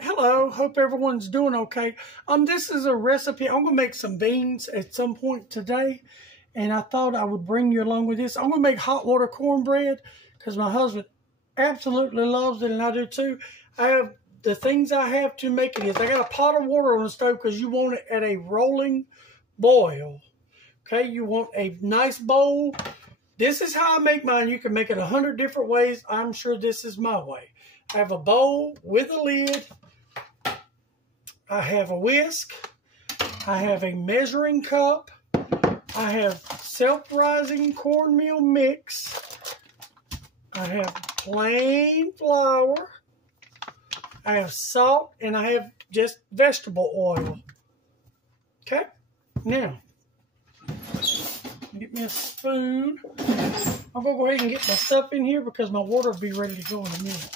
Hello, hope everyone's doing okay. This is a recipe. I'm gonna make some beans at some point today, and I thought I would bring you along with this. I'm gonna make hot water cornbread because my husband absolutely loves it, and I do too. I have the things I have to make it is I got a pot of water on the stove because you want it at a rolling boil. Okay, you want a nice bowl. This is how I make mine. You can make it 100 different ways. I'm sure this is my way. I have a bowl with a lid. I have a whisk, I have a measuring cup, I have self-rising cornmeal mix, I have plain flour, I have salt, and I have just vegetable oil. Okay, now, get me a spoon. I'm going to go ahead and get my stuff in here because my water will be ready to go in a minute.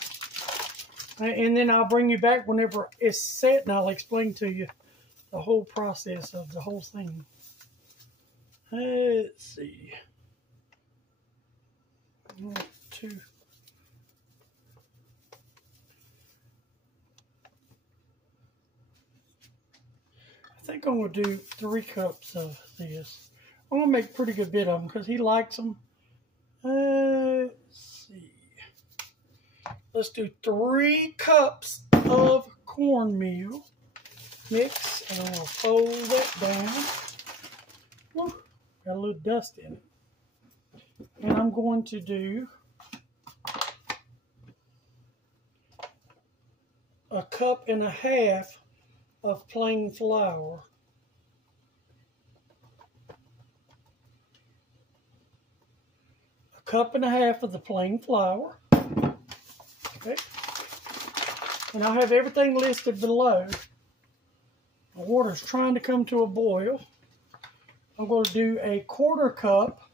And then I'll bring you back whenever it's set, and I'll explain to you the whole process of the whole thing. Let's see. 1, 2. I think I'm going to do 3 cups of this. I'm going to make a pretty good bit of them because he likes them. Let's see. Let's do 3 cups of cornmeal mix, and I'm going to fold that down. Woo, got a little dust in it. And I'm going to do a cup and a half of plain flour. A cup and a half of the plain flour. Okay. And I'll have everything listed below. My water's trying to come to a boil. I'm going to do a 1/4 cup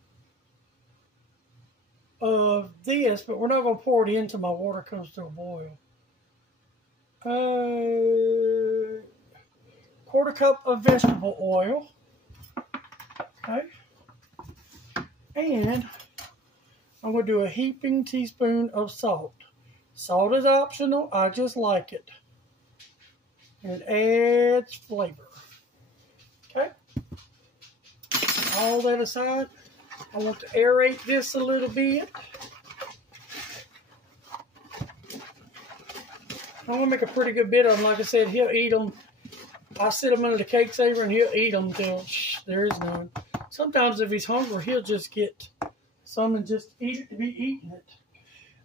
of this, but we're not going to pour it in until my water comes to a boil. 1/4 cup of vegetable oil. Okay. And I'm going to do a heaping teaspoon of salt. Salt is optional. I just like it. And it adds flavor. Okay. All that aside, I want to aerate this a little bit. I'm going to make a pretty good bit of them. Like I said, he'll eat them. I sit them under the cake saver and he'll eat them until there is none. Sometimes if he's hungry, he'll just get some and just eat it to be eating it.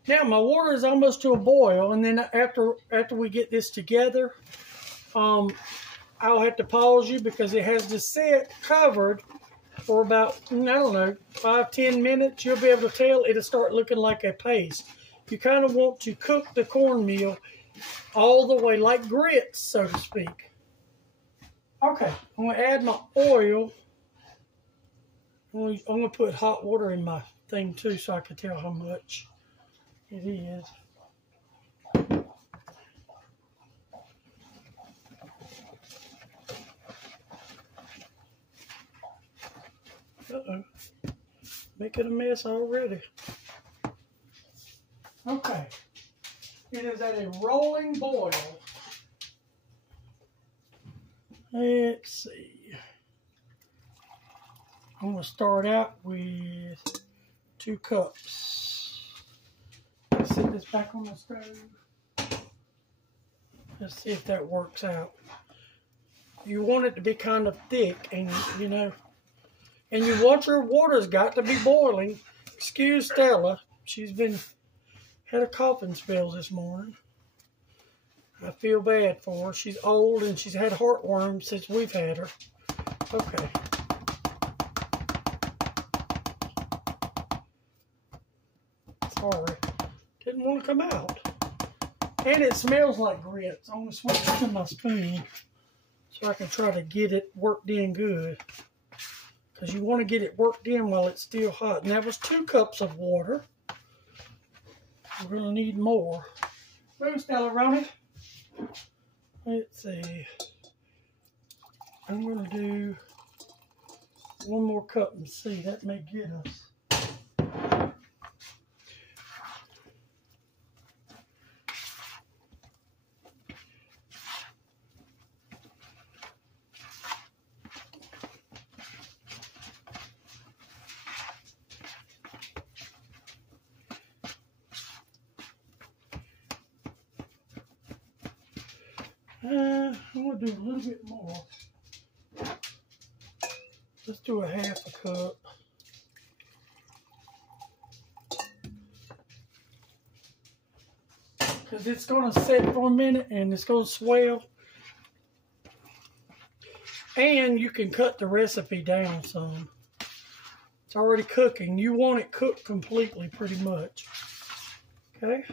Now my water is almost to a boil, and then after we get this together, I'll have to pause you because it has to sit covered for about, I don't know, 5-10 minutes. You'll be able to tell it'll start looking like a paste. You kind of want to cook the cornmeal all the way like grits, so to speak. Okay, I'm going to add my oil. I'm going to put hot water in my thing too so I can tell how much it is. Uh-oh. Making a mess already. Okay. It is at a rolling boil. Let's see. I'm going to start out with 2 cups. Set this back on the stove. Let's see if that works out. You want it to be kind of thick, and and you want your water's got to be boiling. Excuse Stella. She's had a coughing spell this morning. I feel bad for her. She's old and she's had heartworms since we've had her. Okay. Sorry. Didn't want to come out. And it smells like grits. I'm going to switch it to my spoon so I can try to get it worked in good. Because you want to get it worked in while it's still hot. And that was 2 cups of water. We're going to need more. Move, Stella, Ronnie. Let's see. I'm going to do 1 more cup and see. That may get us. I'm going to do a little bit more. Let's do a half a cup. Because it's going to sit for a minute and it's going to swell. And you can cut the recipe down some. It's already cooking. You want it cooked completely pretty much. Okay.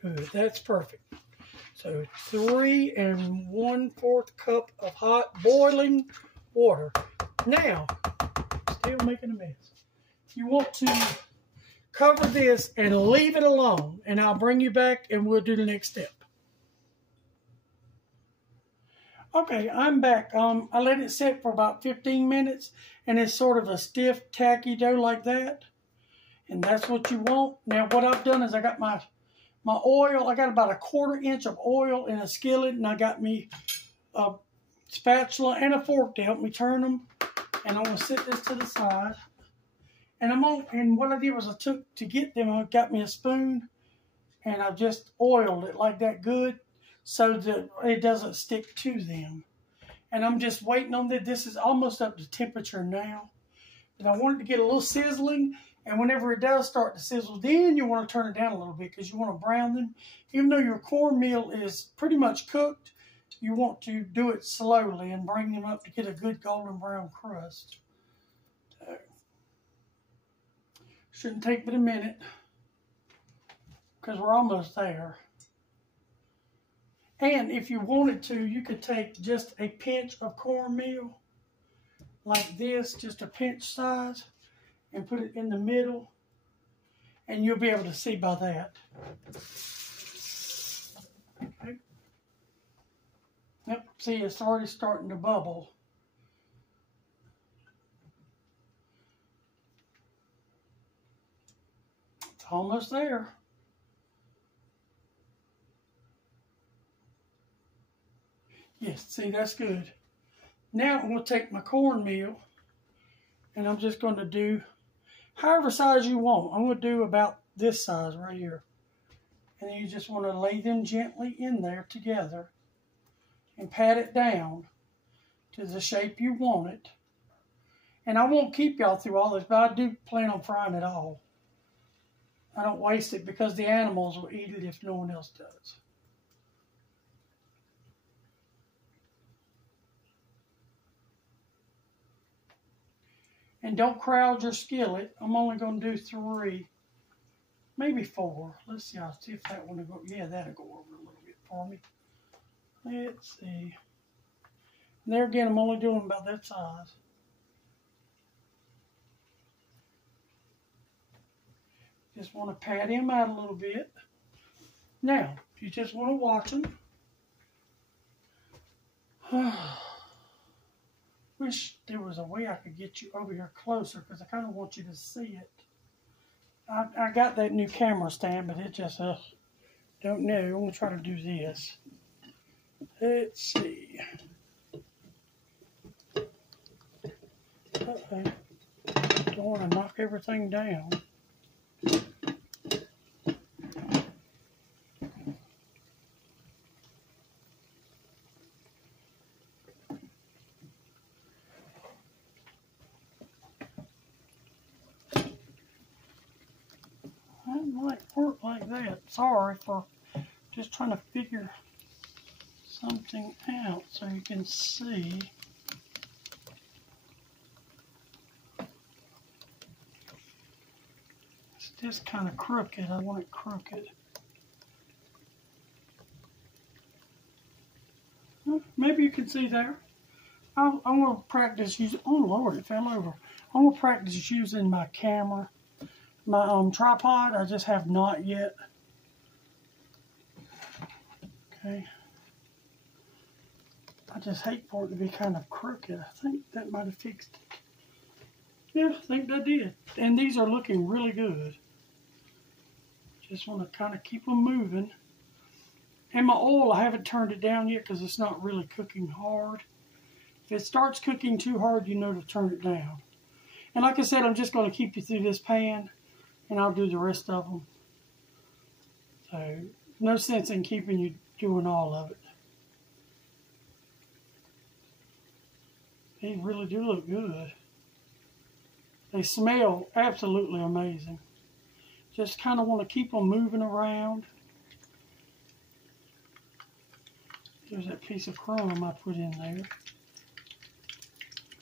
Good, that's perfect. So 3 1/4 cup of hot boiling water. Now, still making a mess. You want to cover this and leave it alone, and I'll bring you back and we'll do the next step. Okay, I'm back. I let it sit for about 15 minutes, and it's sort of a stiff, tacky dough like that. And that's what you want. Now, what I've done is I got my oil. I got about a 1/4 inch of oil in a skillet, and I got me a spatula and a fork to help me turn them. And I'm going to set this to the side. And what I did was to get them, I got me a spoon, and I just oiled it like that good, so that it doesn't stick to them. And I'm just waiting on that. This is almost up to temperature now. But I want it to get a little sizzling. And whenever it does start to sizzle, then you want to turn it down a little bit because you want to brown them. Even though your cornmeal is pretty much cooked, you want to do it slowly and bring them up to get a good golden brown crust. So, shouldn't take but a minute because we're almost there. And if you wanted to, you could take just a pinch of cornmeal like this, just a pinch size, and put it in the middle, and you'll be able to see by that. Okay. Yep, see, it's already starting to bubble. It's almost there. Yes, see, that's good. Now I'm going to take my cornmeal, and I'm just going to do however size you want. I'm going to do about this size right here. And then you just want to lay them gently in there together and pat it down to the shape you want it. And I won't keep y'all through all this, but I do plan on frying it all. I don't waste it because the animals will eat it if no one else does. And don't crowd your skillet. I'm only going to do 3, maybe 4. Let's see. I'll see if that one will go. Yeah, that'll go over a little bit for me. Let's see. And there again, I'm only doing about that size. Just want to pat him out a little bit. Now, you just want to watch him. Wish there was a way I could get you over here closer because I kind of want you to see it. I got that new camera stand, but it just, don't know. I'm going to try to do this. Let's see. Uh-oh. Don't want to knock everything down. Might work like that. Sorry for just trying to figure something out so you can see. It's just kind of crooked. I want it crooked. Maybe you can see there. I'm going to practice using, oh Lord, it fell over. I'm going to practice using my camera. My tripod, I just have not yet. Okay. I just hate for it to be kind of crooked. I think that might have fixed it. Yeah, I think that did. And these are looking really good. Just want to kind of keep them moving. And my oil, I haven't turned it down yet because it's not really cooking hard. If it starts cooking too hard, you know to turn it down. And like I said, I'm just going to keep you through this pan. And I'll do the rest of them So, no sense in keeping you doing all of it. They really do look good. They smell absolutely amazing. Just kind of want to keep them moving around. There's that piece of crumb I put in there.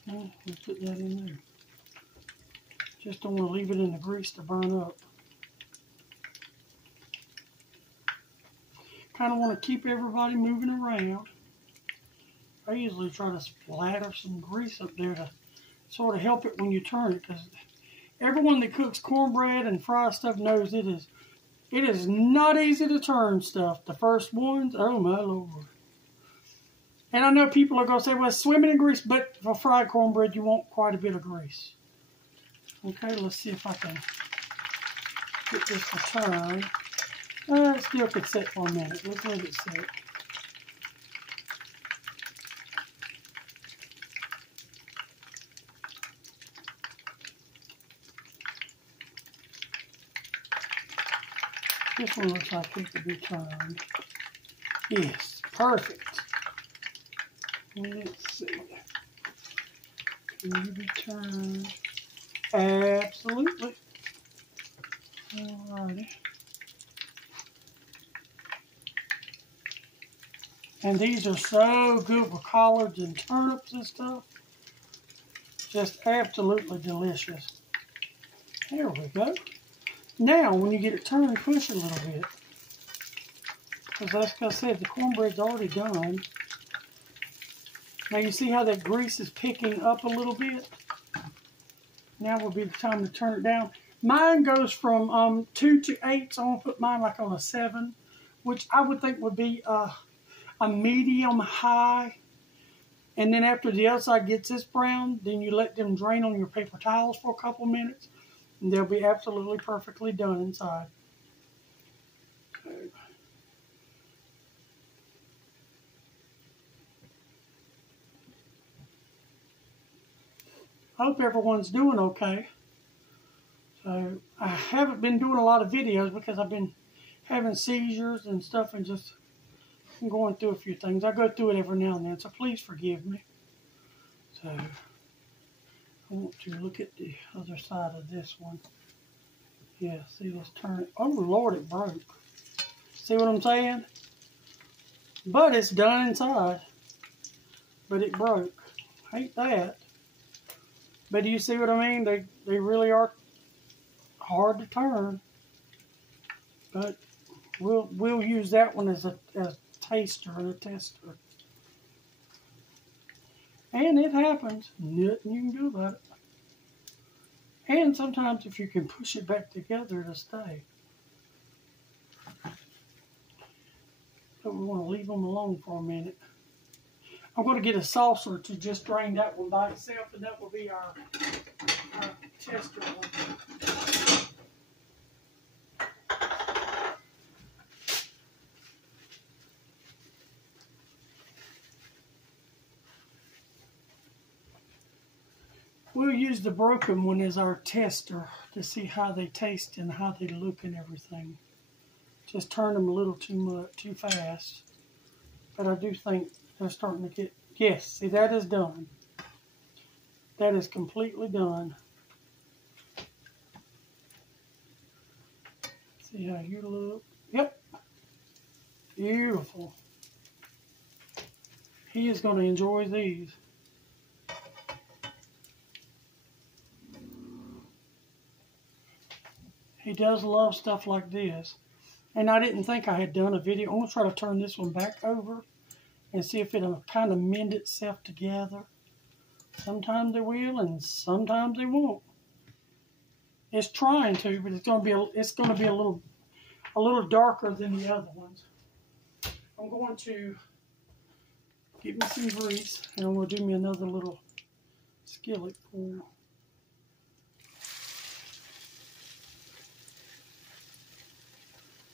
Okay, we'll put that in there. Just don't want to leave it in the grease to burn up. Kind of want to keep everybody moving around. I usually try to splatter some grease up there to sort of help it when you turn it, because everyone that cooks cornbread and fries stuff knows it is not easy to turn stuff. The first ones, oh my Lord. And I know people are going to say, well, it's swimming in grease, but for fried cornbread, you want quite a bit of grease. Okay, let's see if I can get this to turn. It still could sit for a minute. Let's let it sit. This one looks like it could be turned. Yes, perfect. Let's see. Can you be turned? Absolutely. Alrighty. And these are so good for collards and turnips and stuff. Just absolutely delicious. There we go. Now, when you get it turned, push it a little bit. Because like I said, the cornbread's already done. Now you see how that grease is picking up a little bit? Now will be the time to turn it down. Mine goes from 2 to 8, so I'm going to put mine like on a 7, which I would think would be a medium high. And then after the other side gets this brown, then you let them drain on your paper towels for a couple minutes, and they'll be absolutely perfectly done inside. Okay. I hope everyone's doing okay. So I haven't been doing a lot of videos because I've been having seizures and stuff and just going through a few things. I go through it every now and then, so please forgive me. So I want to look at the other side of this one. Yeah, see this turn. Oh Lord, it broke. See what I'm saying? But it's done inside. But it broke. Hate that. But do you see what I mean? They really are hard to turn. But we'll use that one as a taster and a tester. And it happens. Nothing you can do about it. And sometimes if you can push it back together, it'll stay. But we want to leave them alone for a minute. I'm going to get a saucer to just drain that one by itself, and that will be our tester one. We'll use the broken one as our tester to see how they taste and how they look and everything. Just turn them a little too fast. But I do think they're starting to get, yes, see that is done. That is completely done. See how you look. Yep. Beautiful. He is going to enjoy these. He does love stuff like this. And I didn't think I had done a video. I'm going to try to turn this one back over and see if it'll kind of mend itself together. Sometimes it will and sometimes it won't. It's trying to, but it's going to be a little darker than the other ones. I'm going to get me some grease and I'm going to do me another little skillet pour.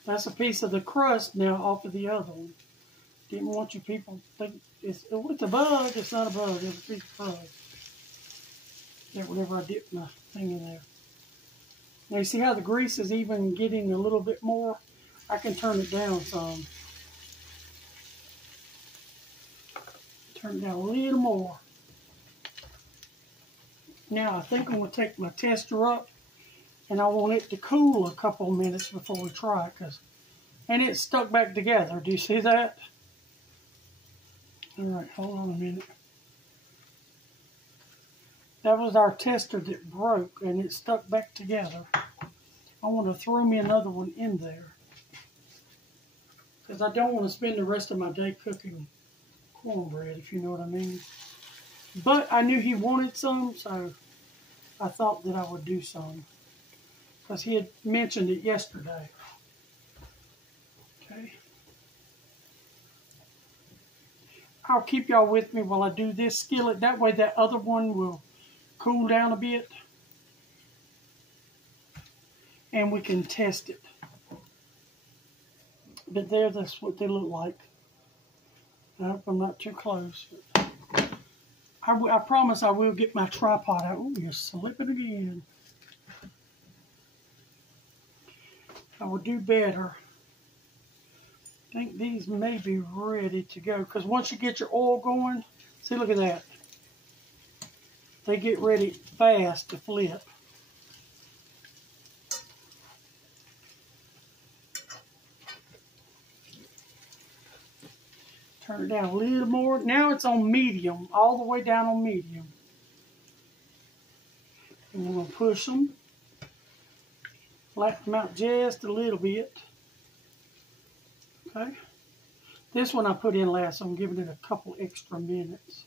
That's a piece of the crust now off of the other one. Didn't want you people to think it's a bug. It's not a bug. It's a piece of crust. That whenever I dip my thing in there. Now you see how the grease is even getting a little bit more. I can turn it down some. Turn it down a little more. Now I think I'm going to take my tester up, and I want it to cool a couple of minutes before we try it, and it's stuck back together. Do you see that? All right, hold on a minute. That was our tester that broke, and it stuck back together. I want to throw me another one in there, because I don't want to spend the rest of my day cooking cornbread, if you know what I mean. But I knew he wanted some, so I thought that I would do some, because he had mentioned it yesterday. Okay. I'll keep y'all with me while I do this skillet. That way that other one will cool down a bit, and we can test it. But there, that's what they look like. I hope I'm not too close. I promise I will get my tripod out. Oh, you're slipping again. I will do better. I think these may be ready to go, because once you get your oil going, see, look at that. They get ready fast to flip. Turn it down a little more. Now it's on medium, all the way down on medium. And we're going to push them. Flatten them out just a little bit. Okay. This one I put in last, so I'm giving it a couple extra minutes.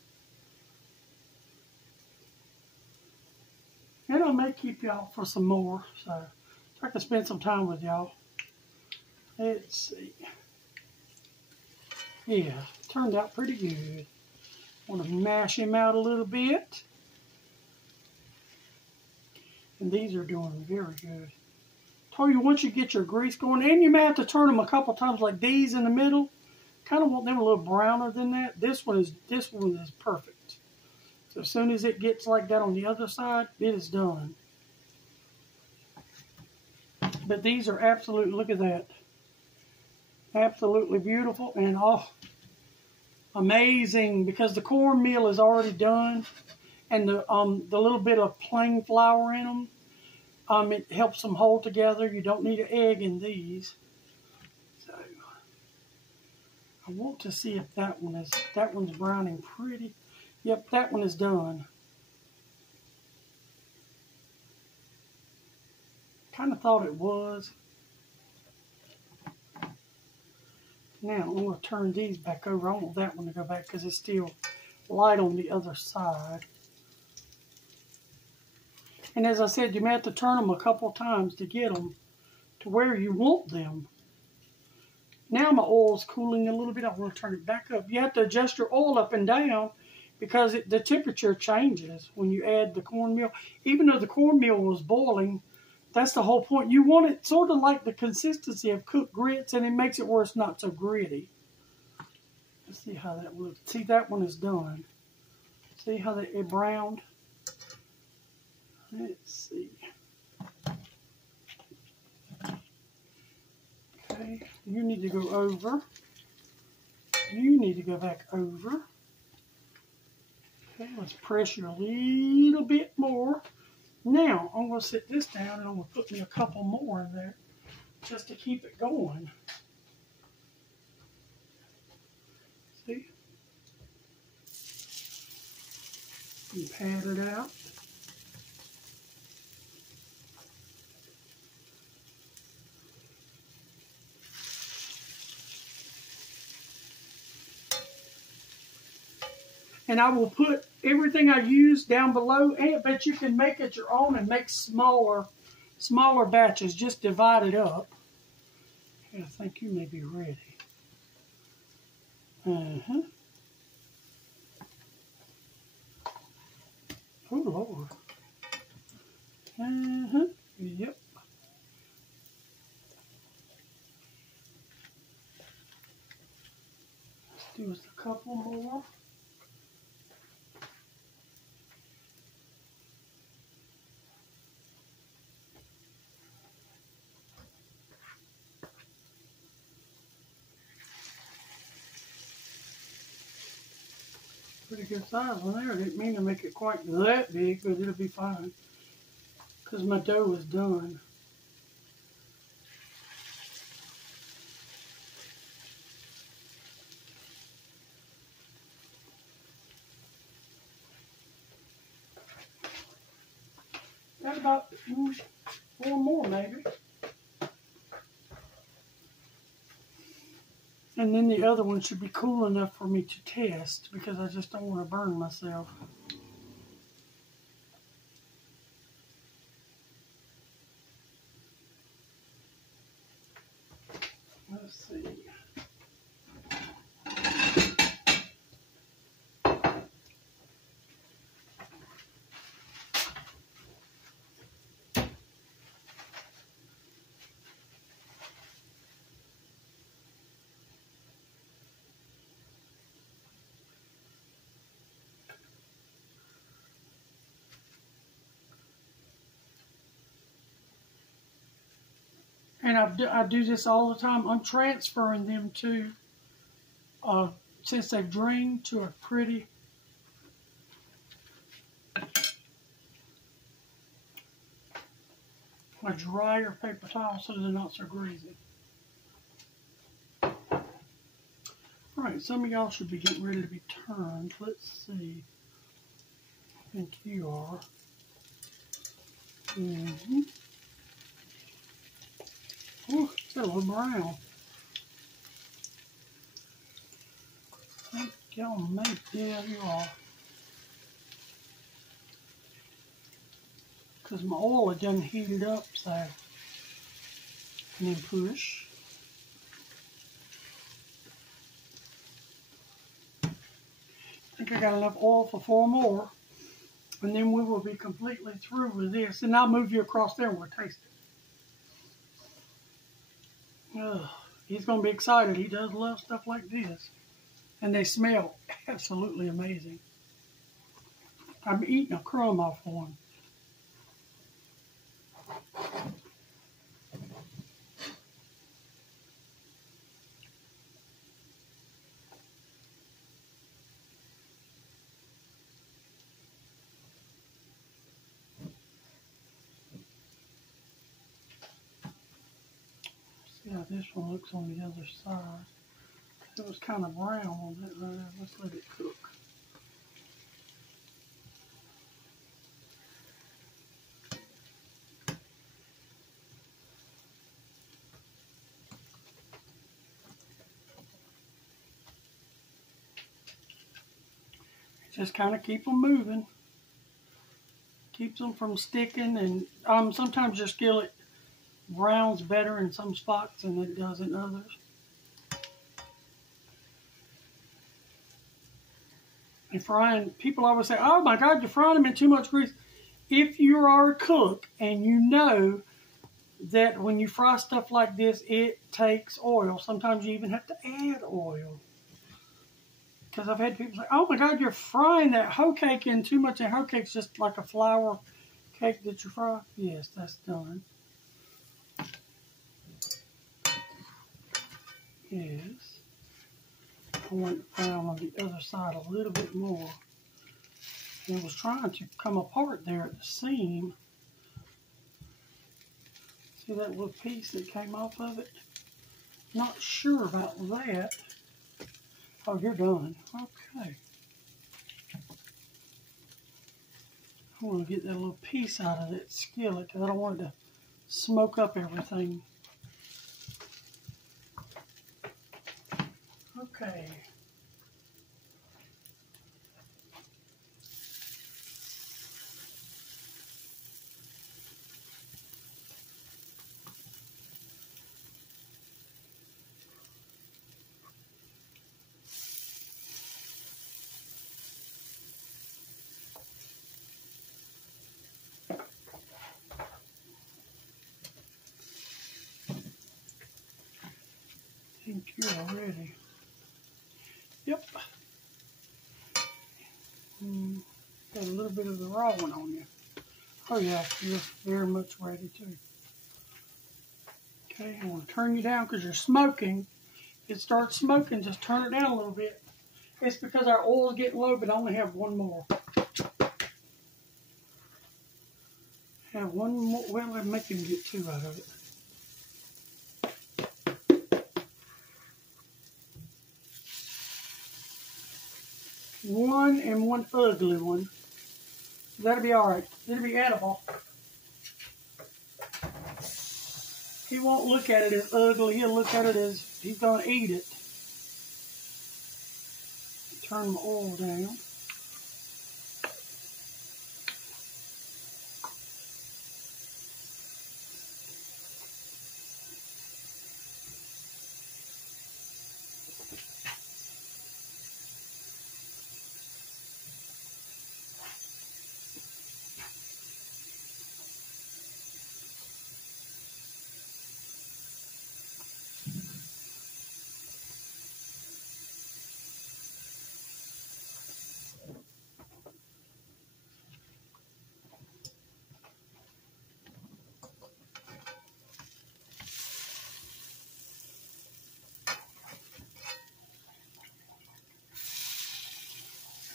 And I may keep y'all for some more, so I can spend some time with y'all. Let's see. Yeah, turned out pretty good. Want to mash him out a little bit. And these are doing very good. Told you, once you get your grease going, and you may have to turn them a couple times like these in the middle. Kind of want them a little browner than that. This one is perfect. So as soon as it gets like that on the other side, it is done. But these are absolutely, look at that. Absolutely beautiful, and oh, amazing, because the cornmeal is already done, and the little bit of plain flour in them, it helps them hold together. You don't need an egg in these. So I want to see if that one's browning pretty. Yep, that one is done. Kind of thought it was. Now, I'm going to turn these back over. I want that one to go back because it's still light on the other side. And as I said, you may have to turn them a couple times to get them to where you want them. Now my oil's cooling a little bit. I want to turn it back up. You have to adjust your oil up and down because the temperature changes when you add the cornmeal. Even though the cornmeal was boiling, that's the whole point. You want it sort of like the consistency of cooked grits, and it makes it where it's not so gritty. Let's see how that looks. See, that one is done. See how it browned? Let's see. Okay, you need to go over. You need to go back over. Okay, let's pressure a little bit more. Now, I'm going to sit this down, and I'm going to put me a couple more in there just to keep it going. See? And pat it out. And I will put everything I use down below, but you can make it your own and make smaller batches. Just divide it up. Okay, I think you may be ready. Oh, Lord. Yep. Let's do just a couple more. pretty good size on there. I didn't mean to make it quite that big, but it'll be fine. Because my dough is done. Got about 4 more maybe. And then the other one should be cool enough for me to test because I just don't want to burn myself. Let's see. And I do this all the time. I'm transferring them to, since they've drained, to a pretty a drier paper towel so they're not so greasy. Alright, some of y'all should be getting ready to be turned. Let's see. I think you are. Ooh, it's got a little brown. I think y'all may, yeah, you are. Because my oil had done heated up, so. And then push. I think I got enough oil for 4 more. And then we will be completely through with this. And I'll move you across there and we'll taste it. He's going to be excited. He does love stuff like this. And they smell absolutely amazing. I'm eating a crumb off one. See how this one looks on the other side. It was kind of brown on that right there. Let's let it cook. Just kind of keep them moving. Keeps them from sticking, and sometimes your skillet browns better in some spots than it does in others. And frying, people always say, oh my God, you're frying them in too much grease. If you are a cook and you know that when you fry stuff like this, it takes oil. Sometimes you even have to add oil. Because I've had people say, oh my God, you're frying that hoe cake in too much. And hoe cake's just like a flour cake that you fry. Yes, that's done. Yes. I want it brown on the other side a little bit more. And it was trying to come apart there at the seam. See that little piece that came off of it? Not sure about that. Oh, you're done. Okay. I want to get that little piece out of that skillet because I don't want it to smoke up everything. Okay. I think you're all ready. Yep. Got a little bit of the raw one on you. Oh yeah, you're very much ready too. Okay, I want to turn you down because you're smoking. It starts smoking, just turn it down a little bit. It's because our oil's getting low, but I only have one more. Have one more. Well, let's make him get 2 out of it. One and one ugly one. That'll be alright. It'll be edible. He won't look at it as ugly. He'll look at it as he's going to eat it. Turn the oil down.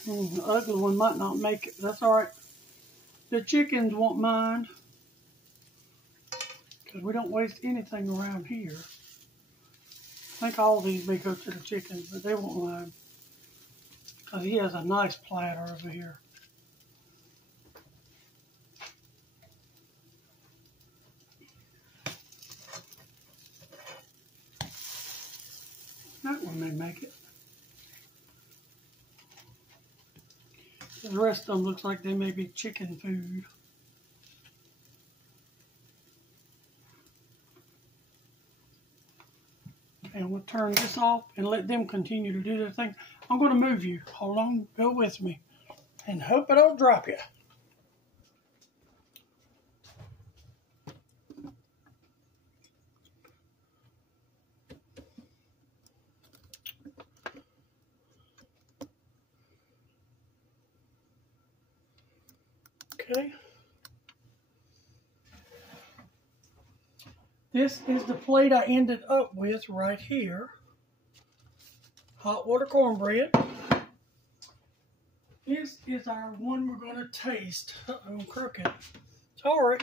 The ugly one might not make it. That's alright. The chickens won't mind. Because we don't waste anything around here. I think all these may go to the chickens, but they won't mind. Because he has a nice platter over here. That one may make it. The rest of them looks like they may be chicken food. And we'll turn this off and let them continue to do their thing. I'm going to move you. Hold on, go with me. And hope I don't drop you. Okay. This is the plate I ended up with right here. Hot water cornbread. This is our one we're going to taste. I'm crooked. Sorry.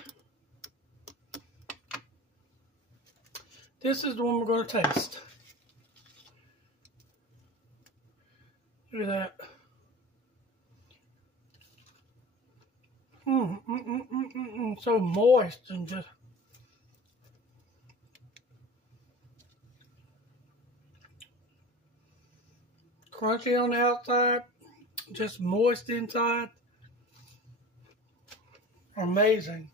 This is the one we're going to taste. Look at that. So moist and just crunchy on the outside, just moist inside. Amazing.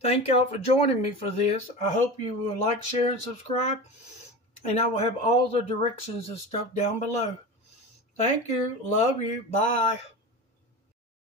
Thank y'all for joining me for this. I hope you will like, share, and subscribe. And I will have all the directions and stuff down below. Thank you. Love you. Bye.